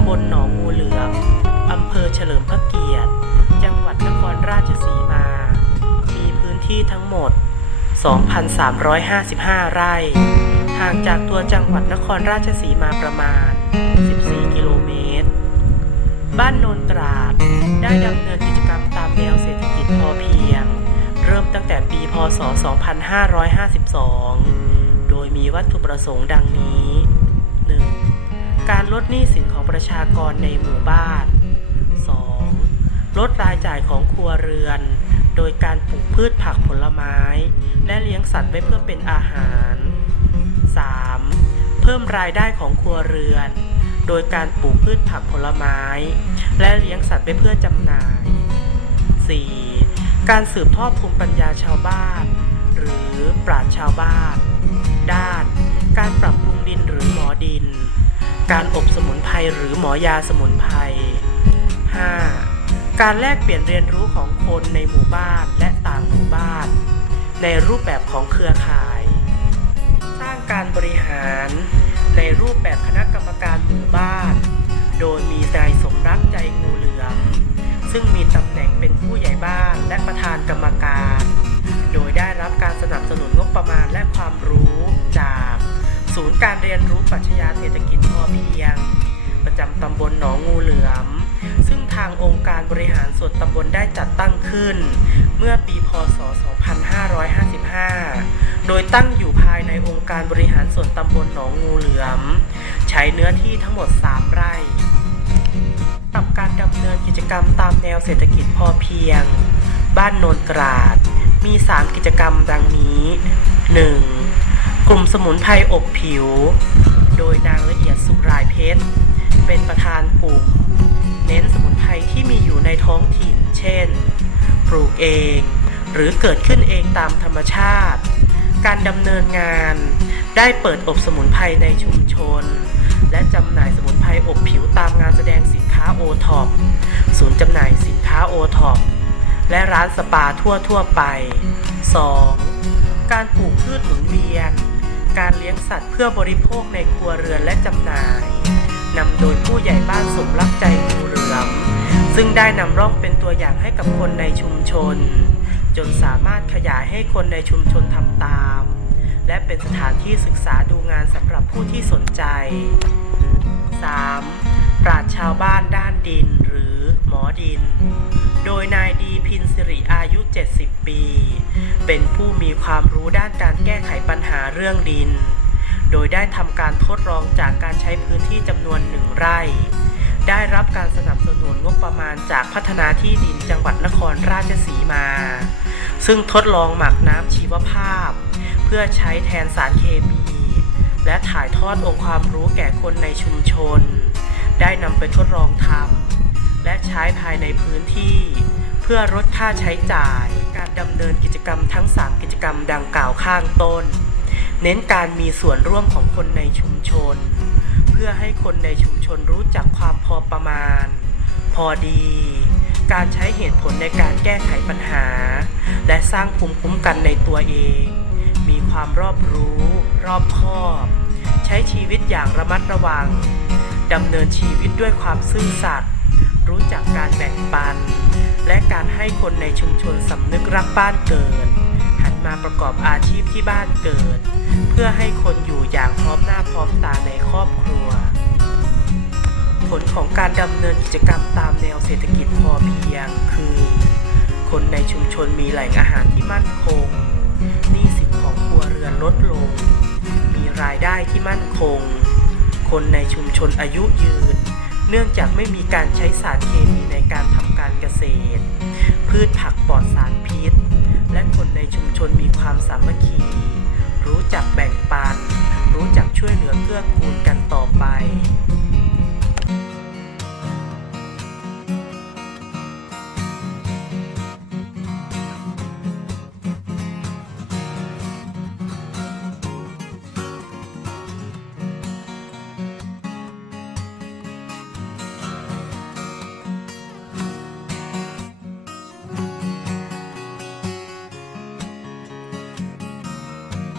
ำบลหนองงูเหลือมอำเภอเฉลิมพระเกียรติ จังหวัดนครราชสีมา มีพื้นที่ทั้งหมด 2,355 ไร่ ห่างจากตัวจังหวัดนครราชสีมาประมาณ 14 กิโลเมตร บ้านโนนตราด ได้ดำเนินกิจกรรมตามแนวเศรษฐกิจพอเพียง เริ่มตั้งแต่ปีพศ 2552 โดยมีวัตถุประสงค์ดังนี้ 1. การลดหนี้สินของประชากรในหมู่บ้าน 2. ลดรายจ่ายของครัวเรือน โดยการปลูกพืชผักผลไม้ และเลี้ยงสัตว์ไว้เพื่อเป็นอาหาร 3. เพิ่มรายได้ของครัวเรือน โดยการปลูกพืชผักผลไม้ และเลี้ยงสัตว์ไว้เพื่อจำหน่าย 4. การสืบทอดภูมิปัญญาชาวบ้าน หรือปราชญ์ชาวบ้าน ด้าน การปรับปรุงดินหรือหมอดิน การอบสมุนไพรหรือหมอยาสมุนไพร 5. การแลกเปลี่ยนเรียนรู้ของคนในหมู่บ้านและต่างหมู่บ้าน ในรูปแบบของเครือข่าย สร้างการบริหารในรูปแบบคณะกรรมการหมู่บ้าน โดยมีนายสมรักใจงูเหลือม ซึ่งมีตำแหน่งเป็นผู้ใหญ่บ้านและประธานกรรมการ โดยได้รับการสนับสนุนงบประมาณและความรู้ ศูนย์การเรียนรู้ปรัชญาเศรษฐกิจพอเพียง ประจำตำบลหนองงูเหลือม ซึ่งทางองค์การบริหารส่วนตำบลได้จัดตั้งขึ้น เมื่อปีพศ 2555 โดยตั้งอยู่ภายในองค์การบริหารส่วนตำบลหนองงูเหลือม ใช้เนื้อที่ทั้งหมด 3 ไร่กับการดำเนินกิจกรรมตามแนวเศรษฐกิจพอเพียง บ้านโนนตราด มี 3 กิจกรรมดังนี้ 1. กลุ่มสมุนไพรอบผิว โดยนางละเอียดสุรายเพชร เป็นประธานกลุ่ม เน้นสมุนไพรที่มีอยู่ในท้องถิ่น เช่น ปลูกเอง หรือเกิดขึ้นเองตามธรรมชาติ การดำเนินงานได้เปิดอบสมุนไพรในชุมชน และจำหน่ายสมุนไพรอบผิวตามงานแสดงสินค้าโอท็อปศูนย์จำหน่ายสินค้าโอท็อปและร้านสปาทั่วทั่วไป 2. การปลูกพืชหมุนเวียน การเลี้ยงสัตว์เพื่อบริโภคในครัวเรือนและจำหน่ายนำโดยผู้ใหญ่บ้านสมรักใจงูเหลือมซึ่งได้นำร่องเป็นตัวอย่างให้กับคนในชุมชน จนสามารถขยายให้คนในชุมชนทำตาม และเป็นสถานที่ศึกษาดูงานสำหรับผู้ที่สนใจ 3. ปราชชาวบ้านด้านดินหรือหมอดิน โดยนายดีพินสิริอายุ 70 ปี เป็นผู้มีความรู้ด้านการแก้ไขปัญหาเรื่องดิน โดยได้ทำการทดลองจากการใช้พื้นที่จำนวนหนึ่งไร่ ได้รับการสนับสนุนงบประมาณจากพัฒนาที่ดินจังหวัดนครราชสีมา ซึ่งทดลองหมักน้ำชีวภาพ เพื่อใช้แทนสารเคมีและถ่ายทอดองค์ความรู้แก่คนในชุมชน ได้นำไปทดลองทำและใช้ภายในพื้นที่ เพื่อลดค่าใช้จ่าย การดำเนินกิจกรรมทั้ง 3 กิจกรรมดังกล่าวข้างต้น เน้นการมีส่วนร่วมของคนในชุมชน เพื่อให้คนในชุมชนรู้จักความพอประมาณ พอดี การใช้เหตุผลในการแก้ไขปัญหา และสร้างภูมิคุ้มกันในตัวเอง มีความรอบรู้ รอบคอบ ใช้ชีวิตอย่างระมัดระวัง ดำเนินชีวิตด้วยความซื่อสัตย์รู้จักการแบ่งปัน และการให้คนในชุมชนสำนึกรักบ้านเกิด หันมาประกอบอาชีพที่บ้านเกิด เพื่อให้คนอยู่อย่างพร้อมหน้าพร้อมตาในครอบครัว ผลของการดำเนินกิจกรรมตามแนวเศรษฐกิจพอเพียง คือ คนในชุมชนมีแหล่งอาหารที่มั่นคงหนี้สินของครัวเรือนลดลง มีรายได้ที่มั่นคง คนในชุมชนอายุยืน เนื่องจากไม่มีการใช้สารเคมีในการทำการเกษตร พืชผักปลอดสารพิษ และคนในชุมชนมีความสามัคคี รู้จักแบ่งปัน รู้จักช่วยเหลือเกื้อกูลกันต่อไป